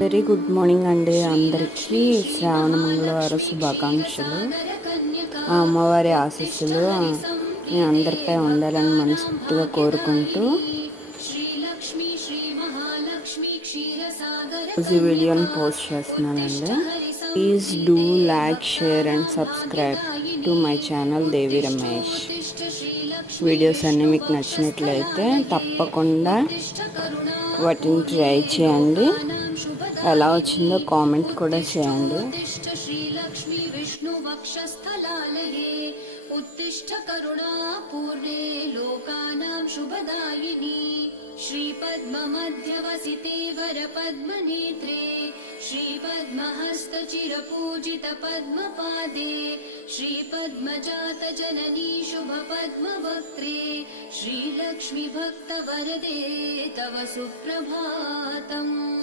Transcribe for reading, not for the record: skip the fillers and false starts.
Very good morning అండి. అందరికీ శ్రావణ మంగళవారం శుభాకాంక్షలు. ఆ అమ్మవారి ఆశీస్సులు మీ అందరిపై ఉండాలని మనస్ఫూర్తిగా కోరుకుంటూ ఈ వీడియోని పోస్ట్ చేస్తున్నానండి. Please do like, share and subscribe to my channel Devi Ramesh. Videos అన్నీ మీకు నచ్చినట్లయితే తప్పకుండా వాటిని ట్రై చేయండి. ఎలా వచ్చిందో కామెంట్ కూడా చేయండి. उत्तिष्ठ करुणा पूर्णे लोकानां शुभदायिनी श्रीपद्ममध्यवसिते वरपद्मनेत्रे श्रीपद्महस्तचिरपूजितपद्मपादे श्रीपद्मजातजननी शुभपद्मवक्त्रे श्रीलक्ष्मीभक्तवरदे तव सुप्रभातम्।